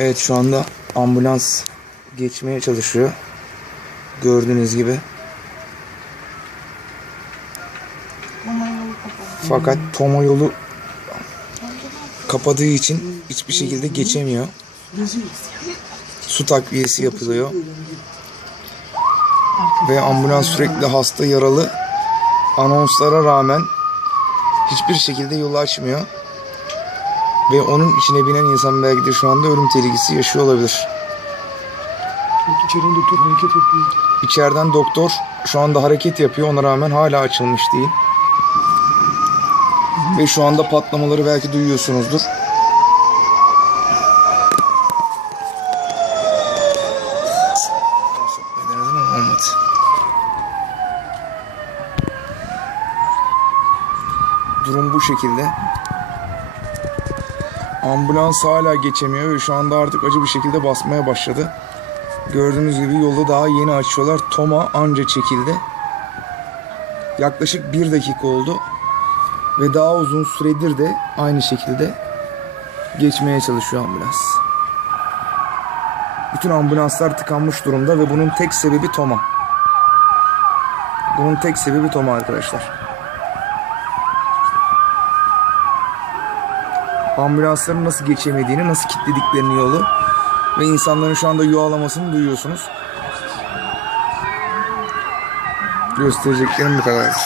Evet şu anda ambulans geçmeye çalışıyor. Gördüğünüz gibi. Fakat Toma yolu kapadığı için hiçbir şekilde geçemiyor. Su takviyesi yapılıyor. Ve ambulans sürekli hasta yaralı anonslara rağmen hiçbir şekilde yolu açmıyor. Ve onun içine binen insan belki de şu anda ölüm tehlikesi yaşıyor olabilir. İçeriden doktor hareket yapıyor. İçeriden doktor şu anda hareket yapıyor. Ona rağmen hala açılmış değil. Ve şu anda patlamaları belki duyuyorsunuzdur. Durum bu şekilde. Ambulans hala geçemiyor ve şu anda artık acı bir şekilde basmaya başladı. Gördüğünüz gibi yolu daha yeni açıyorlar. Toma anca çekildi. Yaklaşık bir dakika oldu. Ve daha uzun süredir de aynı şekilde geçmeye çalışıyor ambulans. Bütün ambulanslar tıkanmış durumda ve bunun tek sebebi Toma. Bunun tek sebebi Toma arkadaşlar. Ambulansların nasıl geçemediğini, nasıl kilitlediklerini yolu ve insanların şu anda yuhalamasını duyuyorsunuz. Göstereceklerim bu kadardır.